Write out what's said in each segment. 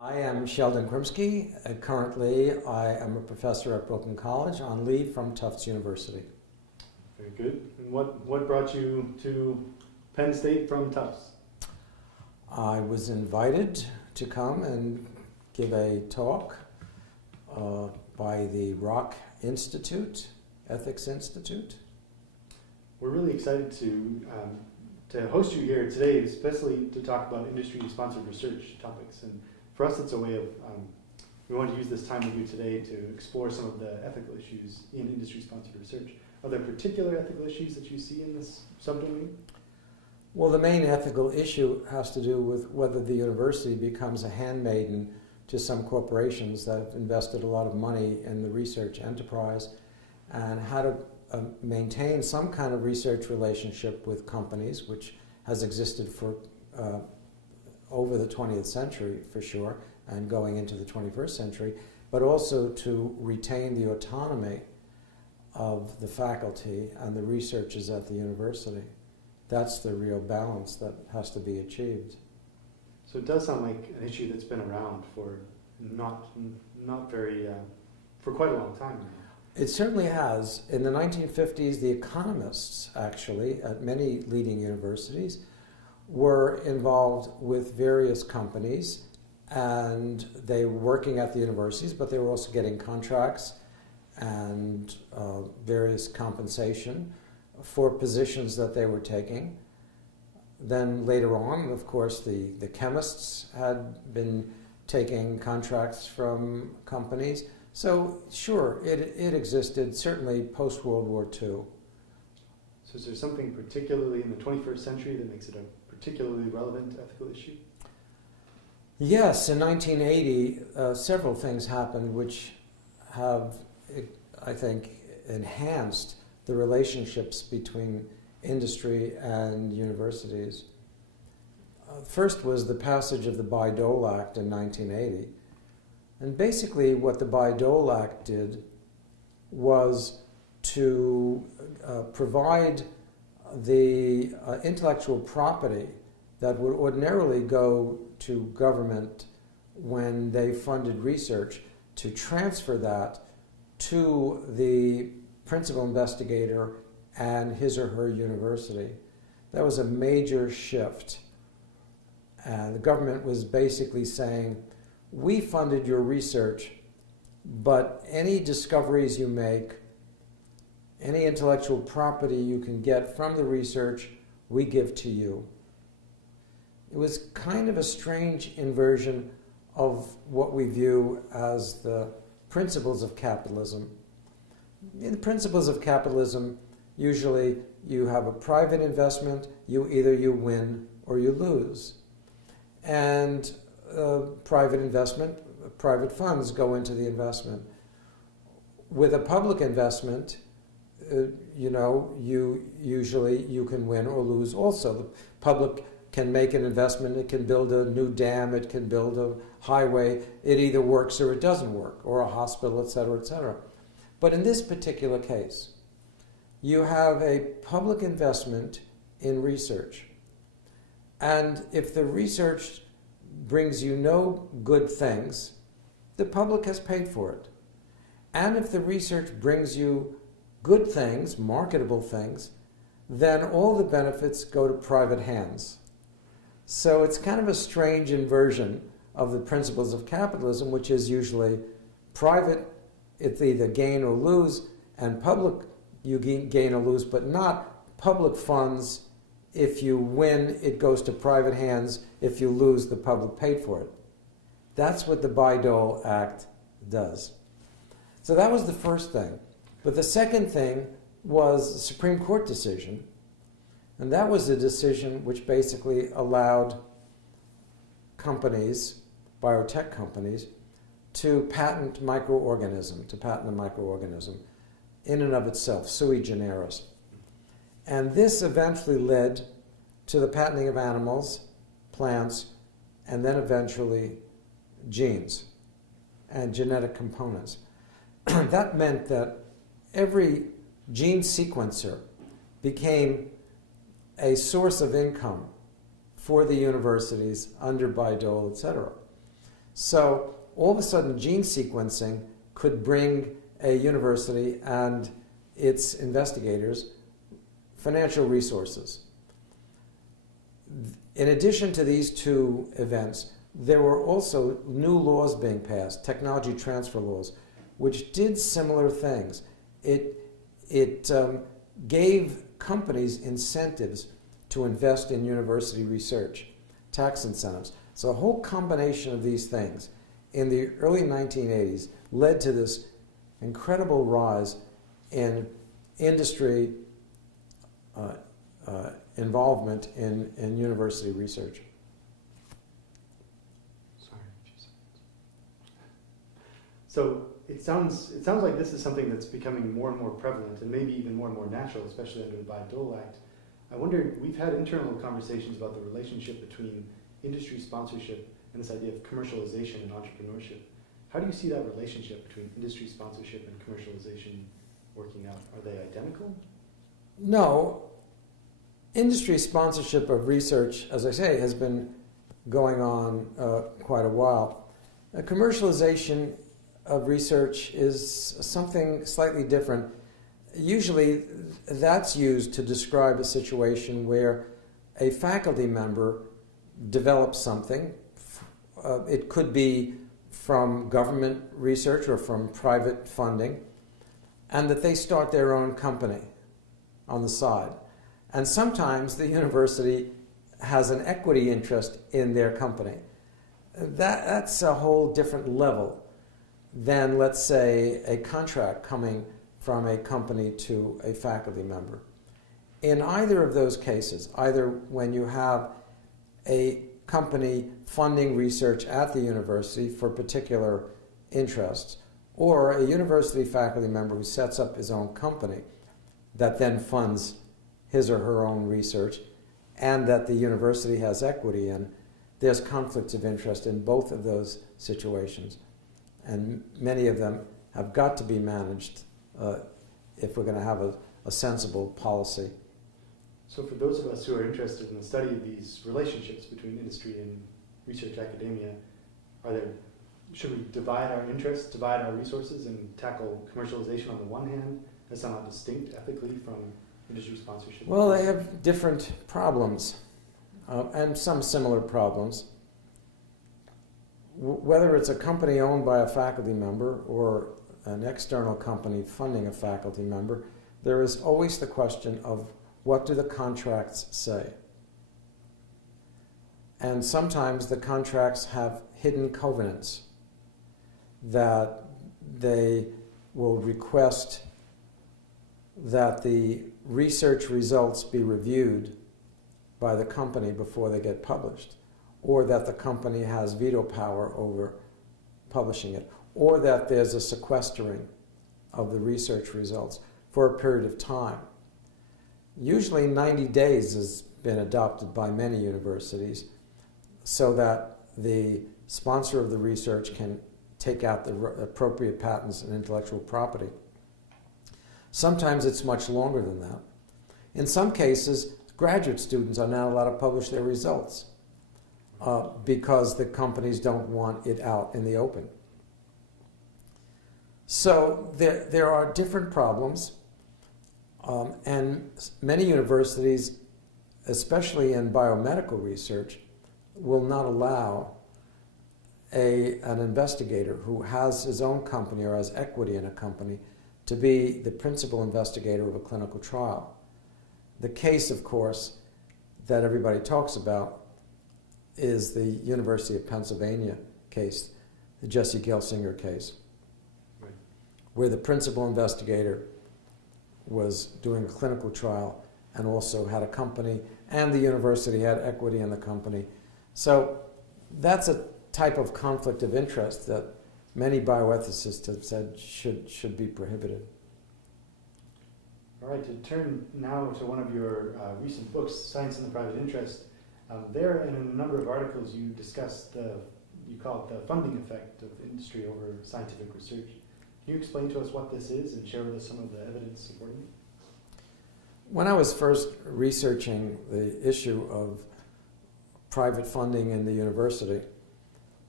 I am Sheldon Krimsky. Currently, I am a professor at Brooklyn College on leave from Tufts University. Very good. And what brought you to Penn State from Tufts? I was invited to come and give a talk by the Rock Institute, Ethics Institute. We're really excited to host you here today, especially to talk about industry-sponsored research topics. And for us, it's a way of, we want to use this time with you today to explore some of the ethical issues in industry-sponsored research. Are there particular ethical issues that you see in this subdomain? Well, the main ethical issue has to do with whether the university becomes a handmaiden to some corporations that have invested a lot of money in the research enterprise, and how to maintain some kind of research relationship with companies, which has existed for over the 20th century for sure, and going into the 21st century, but also to retain the autonomy of the faculty and the researchers at the university. That's the real balance that has to be achieved. So it does sound like an issue that's been around for for quite a long time now. It certainly has. In the 1950s, the economists, actually, at many leading universities, were involved with various companies, and they were working at the universities, but they were also getting contracts and various compensation for positions that they were taking. Then later on, of course, the chemists had been taking contracts from companies. So sure, it existed, certainly post-World War II. So is there something particularly in the 21st century that makes it a particularly relevant ethical issue? Yes, in 1980, several things happened which have, I think, enhanced the relationships between industry and universities. First was the passage of the Baye-Dole Act in 1980. And basically what the Baye-Dole Act did was to provide the intellectual property that would ordinarily go to government when they funded research, to transfer that to the principal investigator and his or her university. That was a major shift. And the government was basically saying, we funded your research, but any discoveries you make, any intellectual property you can get from the research, we give to you. It was kind of a strange inversion of what we view as the principles of capitalism. In the principles of capitalism, usually you have a private investment, either you win or you lose. And private investment, private funds go into the investment. With a public investment, you can win or lose also. The public can make an investment, it can build a new dam, it can build a highway, it either works or it doesn't work, or a hospital, et cetera, et cetera. But in this particular case, you have a public investment in research. And if the research brings you no good things, the public has paid for it. And if the research brings you good things, marketable things, then all the benefits go to private hands. So it's kind of a strange inversion of the principles of capitalism, which is usually private, it's either gain or lose, and public, you gain or lose, but not public funds. If you win, it goes to private hands. If you lose, the public paid for it. That's what the Baye-Dole Act does. So that was the first thing. But the second thing was a Supreme Court decision, and that was a decision which basically allowed companies, biotech companies, to patent a microorganism in and of itself, sui generis. And this eventually led to the patenting of animals, plants, and then eventually genes and genetic components. That meant that every gene sequencer became a source of income for the universities under Baye-Dole, etc. So all of a sudden, gene sequencing could bring a university and its investigators financial resources. In addition to these two events, there were also new laws being passed, technology transfer laws, which did similar things. It gave companies incentives to invest in university research, tax incentives. So a whole combination of these things in the early 1980s led to this incredible rise in industry involvement in university research. Sorry, a few seconds. So it sounds like this is something that's becoming more and more prevalent and maybe even more natural, especially under the Baye-Dole Act. I wonder, we've had internal conversations about the relationship between industry sponsorship and this idea of commercialization and entrepreneurship. How do you see that relationship between industry sponsorship and commercialization working out? Are they identical? No. Industry sponsorship of research, as I say, has been going on quite a while. Commercialization of research is something slightly different. Usually that's used to describe a situation where a faculty member develops something. It could be from government research or from private funding, and that they start their own company on the side. And sometimes the university has an equity interest in their company. That's a whole different level than, let's say, a contract coming from a company to a faculty member. In either of those cases, either when you have a company funding research at the university for particular interests, or a university faculty member who sets up his own company that then funds his or her own research and that the university has equity in, there's conflicts of interest in both of those situations. And many of them have got to be managed if we're going to have a sensible policy. So for those of us who are interested in the study of these relationships between industry and research academia, should we divide our interests, divide our resources, and tackle commercialization on the one hand as somehow distinct ethically from industry sponsorship? Well, they have different problems and some similar problems. Whether it's a company owned by a faculty member or an external company funding a faculty member, there is always the question of what do the contracts say? And sometimes the contracts have hidden covenants that they will request that the research results be reviewed by the company before they get published, or that the company has veto power over publishing it, or that there's a sequestering of the research results for a period of time. Usually 90 days has been adopted by many universities so that the sponsor of the research can take out the appropriate patents and intellectual property. Sometimes it's much longer than that. In some cases, graduate students are not allowed to publish their results because the companies don't want it out in the open. So there are different problems, and many universities, especially in biomedical research, will not allow an investigator who has his own company or has equity in a company to be the principal investigator of a clinical trial. The case, of course, that everybody talks about is the University of Pennsylvania case, the Jesse Gelsinger case, Right. where the principal investigator was doing a clinical trial and also had a company, and the university had equity in the company. So that's a type of conflict of interest that many bioethicists have said should be prohibited. All right, to turn now to one of your recent books, Science and the Private Interest. There, and in a number of articles, you discuss you call it the funding effect of industry over scientific research. Can you explain to us what this is and share with us some of the evidence supporting it? When I was first researching the issue of private funding in the university,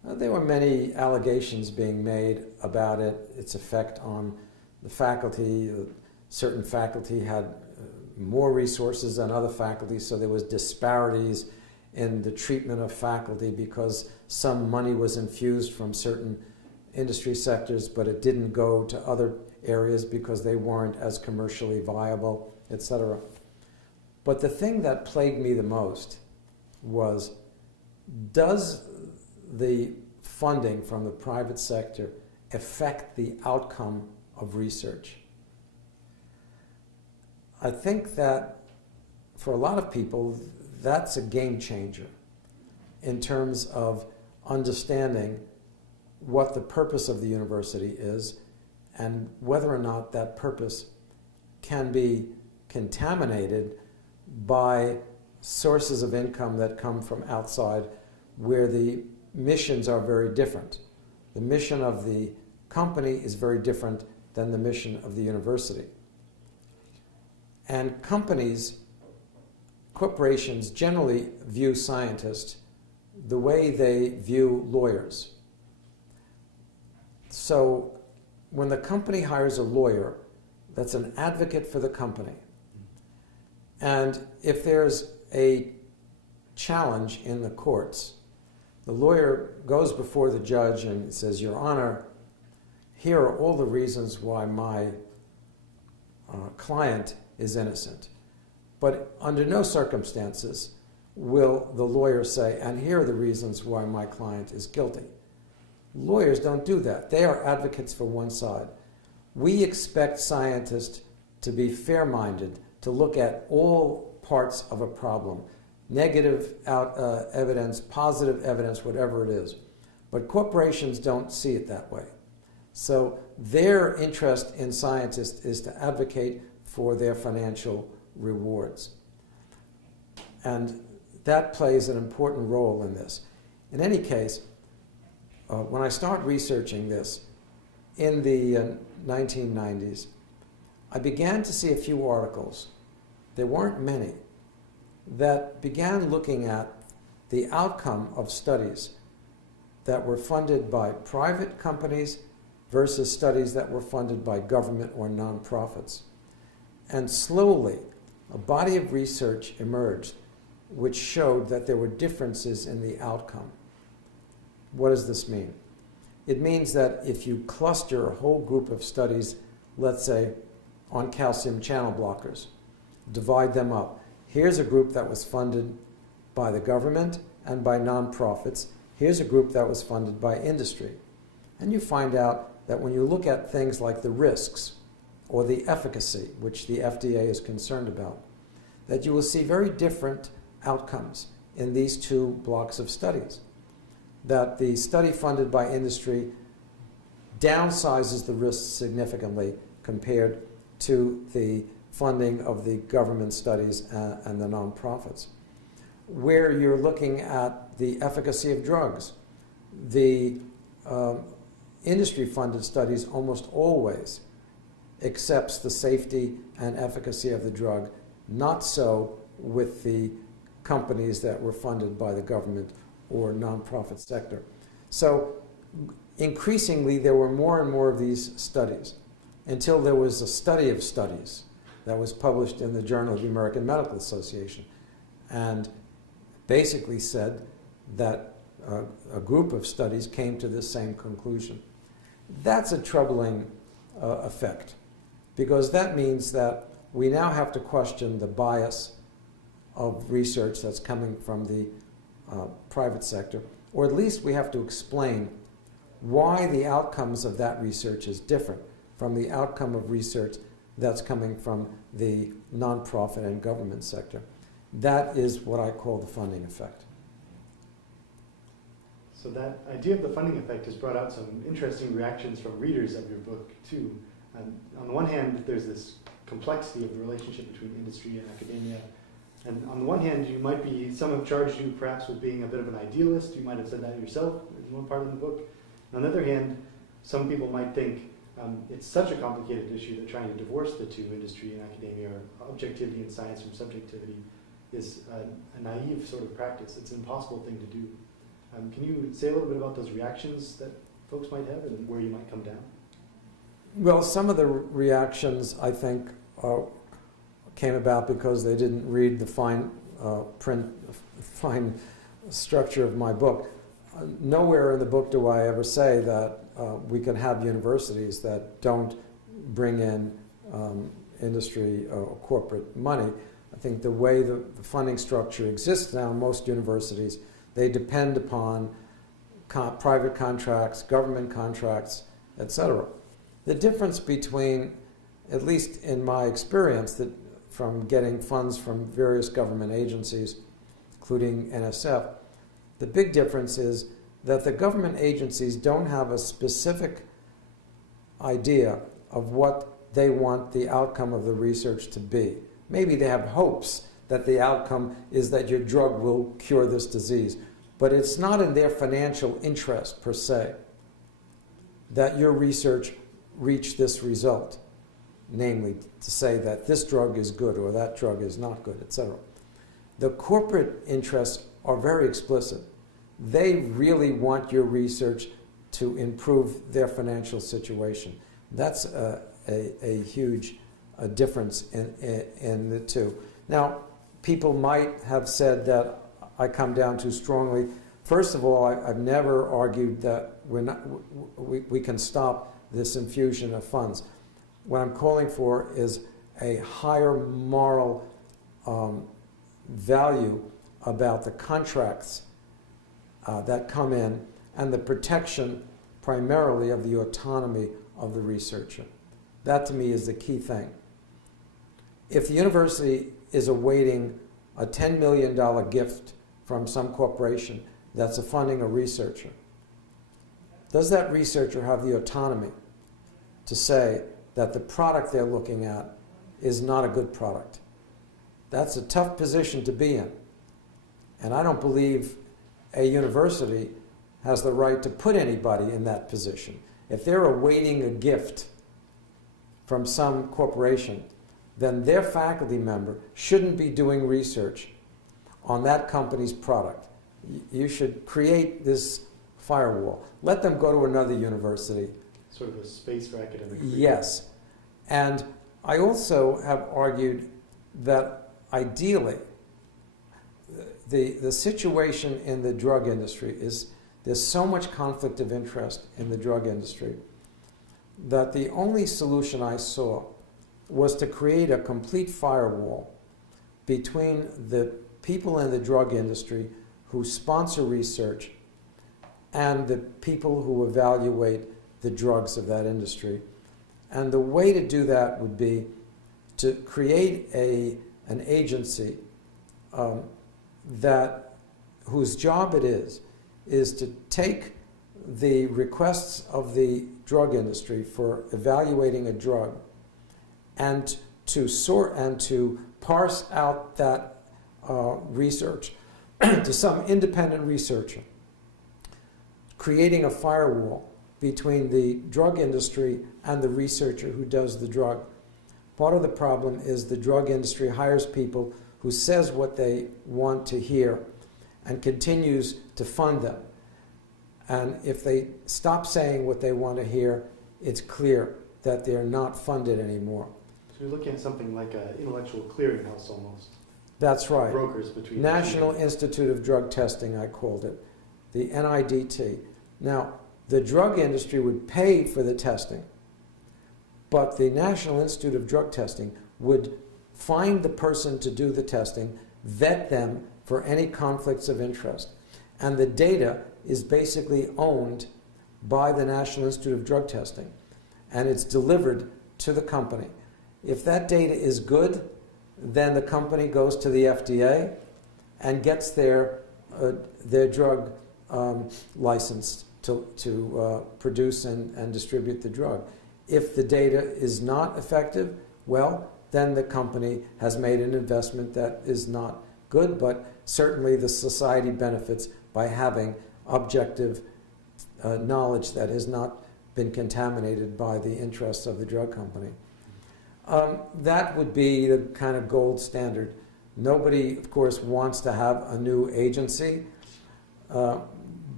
There were many allegations being made about it, its effect on the faculty. Certain faculty had more resources than other faculty, so there was disparities in the treatment of faculty because some money was infused from certain industry sectors, but it didn't go to other areas because they weren't as commercially viable, etc. But the thing that plagued me the most was, does the funding from the private sector affect the outcome of research? I think that for a lot of people, that's a game changer in terms of understanding what the purpose of the university is and whether or not that purpose can be contaminated by sources of income that come from outside, where the missions are very different. The mission of the company is very different than the mission of the university. And corporations generally view scientists the way they view lawyers. So when the company hires a lawyer that's an advocate for the company, and if there's a challenge in the courts, the lawyer goes before the judge and says, "Your Honor, here are all the reasons why my client is innocent." But under no circumstances will the lawyer say, "And here are the reasons why my client is guilty." Lawyers don't do that. They are advocates for one side. We expect scientists to be fair-minded, to look at all parts of a problem, negative evidence, positive evidence, whatever it is. But corporations don't see it that way. So their interest in scientists is to advocate for their financial rewards. And that plays an important role in this. In any case, when I started researching this in the 1990s, I began to see a few articles, there weren't many, that began looking at the outcome of studies that were funded by private companies versus studies that were funded by government or nonprofits. And slowly, a body of research emerged which showed that there were differences in the outcome. What does this mean? It means that if you cluster a whole group of studies, let's say on calcium channel blockers, divide them up. Here's a group that was funded by the government and by nonprofits. Here's a group that was funded by industry. And you find out that when you look at things like the risks or the efficacy, which the FDA is concerned about, that you will see very different outcomes in these two blocks of studies. That the study funded by industry downsizes the risks significantly compared to the funding of the government studies and the nonprofits. Where you're looking at the efficacy of drugs, the industry-funded studies almost always accepts the safety and efficacy of the drug, not so with the companies that were funded by the government or nonprofit sector. So increasingly there were more and more of these studies until there was a study of studies that was published in the Journal of the American Medical Association and basically said that a group of studies came to the same conclusion. That's a troubling effect, because that means that we now have to question the bias of research that's coming from the private sector, or at least we have to explain why the outcomes of that research is different from the outcome of research that's coming from the nonprofit and government sector. That is what I call the funding effect. So that idea of the funding effect has brought out some interesting reactions from readers of your book, too. On the one hand, there's this complexity of the relationship between industry and academia. And on the one hand, some have charged you perhaps with being a bit of an idealist. You might have said that yourself in one part of the book. On the other hand, some people might think it's such a complicated issue that trying to divorce the two, industry and academia, or objectivity in science from subjectivity, is a naive sort of practice. It's an impossible thing to do. Can you say a little bit about those reactions that folks might have and where you might come down? Well, some of the reactions, I think, came about because they didn't read the fine structure of my book. Nowhere in the book do I ever say that we can have universities that don't bring in industry or corporate money. I think the way the funding structure exists now, most universities, they depend upon private contracts, government contracts, etc. The difference between, at least in my experience, that from getting funds from various government agencies, including NSF, the big difference is that the government agencies don't have a specific idea of what they want the outcome of the research to be. Maybe they have hopes that the outcome is that your drug will cure this disease, but it's not in their financial interest per se that your research reach this result, namely to say that this drug is good or that drug is not good, etc. The corporate interests are very explicit. They really want your research to improve their financial situation. That's a huge difference in the two. Now, people might have said that I come down too strongly. First of all, I've never argued that we can stop this infusion of funds. What I'm calling for is a higher moral value about the contracts that come in and the protection primarily of the autonomy of the researcher. That to me is the key thing. If the university is awaiting a $10 million gift from some corporation that's funding a researcher, does that researcher have the autonomy to say that the product they're looking at is not a good product? That's a tough position to be in. And I don't believe a university has the right to put anybody in that position. If they're awaiting a gift from some corporation, then their faculty member shouldn't be doing research on that company's product. You should create this firewall. Let them go to another university. Sort of a space for academic freedom. Yes. And I also have argued that ideally, the situation in the drug industry is there's so much conflict of interest in the drug industry that the only solution I saw was to create a complete firewall between the people in the drug industry who sponsor research and the people who evaluate the drugs of that industry. And the way to do that would be to create an agency whose job it is to take the requests of the drug industry for evaluating a drug and to sort and to parse out that research to some independent researcher, creating a firewall between the drug industry and the researcher who does the drug. Part of the problem is the drug industry hires people who says what they want to hear and continues to fund them. And if they stop saying what they want to hear, it's clear that they're not funded anymore. So you're looking at something like an intellectual clearinghouse almost. That's right. Brokers between National Institute of Drug Testing, I called it, the NIDT. Now, the drug industry would pay for the testing, but the National Institute of Drug Testing would find the person to do the testing, vet them for any conflicts of interest. And the data is basically owned by the National Institute of Drug Testing, and it's delivered to the company. If that data is good, then the company goes to the FDA and gets their drug licensed to produce and distribute the drug. If the data is not effective, well, then the company has made an investment that is not good, but certainly the society benefits by having objective knowledge that has not been contaminated by the interests of the drug company. That would be the kind of gold standard. Nobody, of course, wants to have a new agency,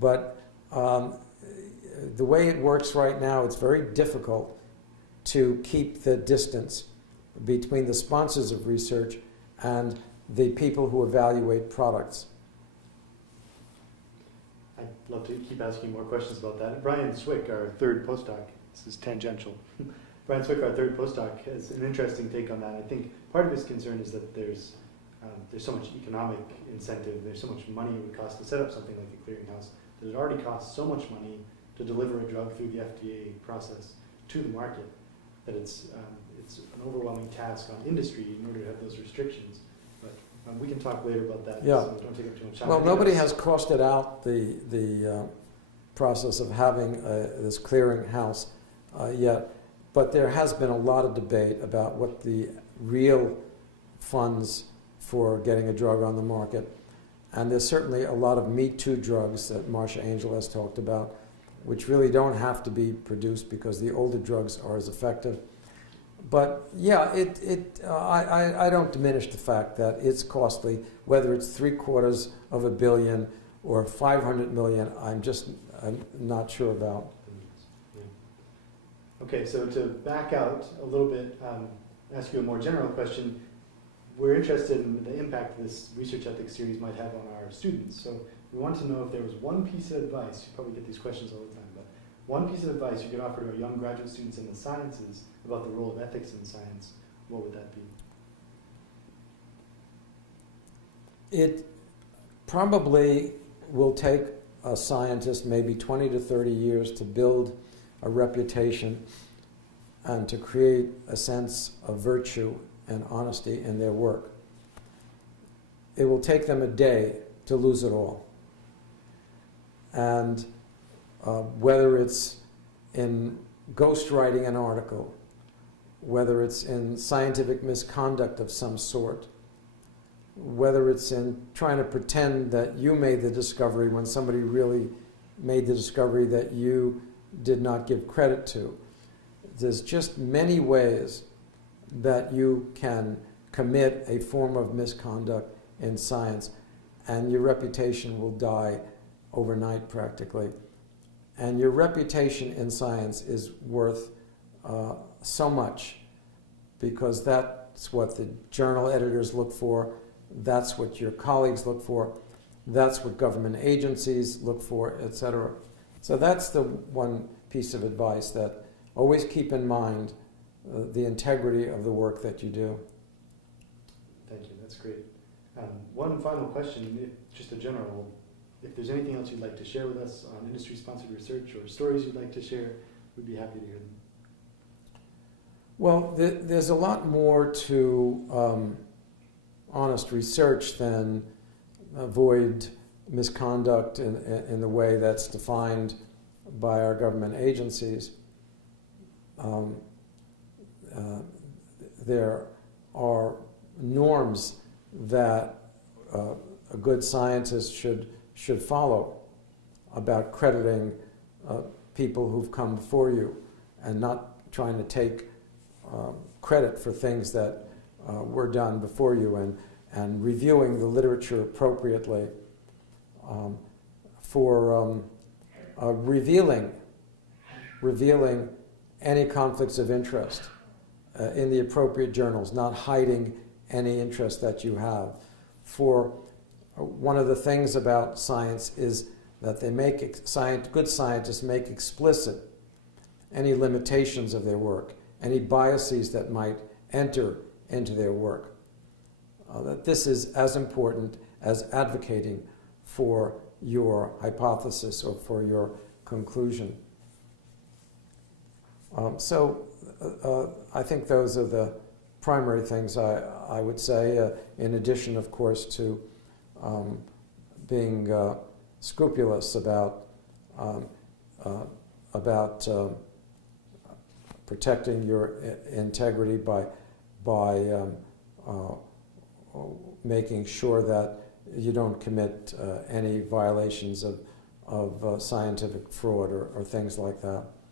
But the way it works right now, it's very difficult to keep the distance between the sponsors of research and the people who evaluate products. I'd love to keep asking more questions about that. Brian Swick, our third postdoc, this is tangential. Brian Swick, our third postdoc, has an interesting take on that. I think part of his concern is that there's so much economic incentive, there's so much money it would cost to set up something like a clearinghouse, that it already costs so much money to deliver a drug through the FDA process to the market, that it's an overwhelming task on industry in order to have those restrictions. But we can talk later about that, Yeah. so don't take up too much time. Well, nobody has costed out the process of having this clearinghouse yet, but there has been a lot of debate about what the real funds for getting a drug on the market. And there's certainly a lot of Me Too drugs that Marcia Angel has talked about, which really don't have to be produced because the older drugs are as effective. But yeah, I don't diminish the fact that it's costly, whether it's $750 million or 500 million. I'm not sure about. Yeah. Okay, so to back out a little bit, ask you a more general question. We're interested in the impact this research ethics series might have on our students. So we want to know if there was one piece of advice, you probably get these questions all the time, but one piece of advice you could offer to our young graduate students in the sciences about the role of ethics in science, what would that be? It probably will take a scientist maybe 20 to 30 years to build a reputation and to create a sense of virtue and honesty in their work. It will take them a day to lose it all. And whether it's in ghostwriting an article, whether it's in scientific misconduct of some sort, whether it's in trying to pretend that you made the discovery when somebody really made the discovery that you did not give credit to. There's just many ways that you can commit a form of misconduct in science, and your reputation will die overnight practically. And your reputation in science is worth so much, because that's what the journal editors look for, that's what your colleagues look for, that's what government agencies look for, etc. So that's the one piece of advice, that always keep in mind the integrity of the work that you do. Thank you, that's great. One final question, just a general, if there's anything else you'd like to share with us on industry-sponsored research or stories you'd like to share, we'd be happy to hear them. Well, there's a lot more to honest research than avoid misconduct in the way that's defined by our government agencies. There are norms that a good scientist should follow about crediting people who've come before you and not trying to take credit for things that were done before you, and reviewing the literature appropriately, for revealing any conflicts of interest in the appropriate journals, not hiding any interest that you have. For one of the things about science is that they make good scientists make explicit any limitations of their work, any biases that might enter into their work. That this is as important as advocating for your hypothesis or for your conclusion. So I think those are the primary things I would say, in addition, of course, to being scrupulous about protecting your integrity by making sure that you don't commit any violations of scientific fraud or things like that.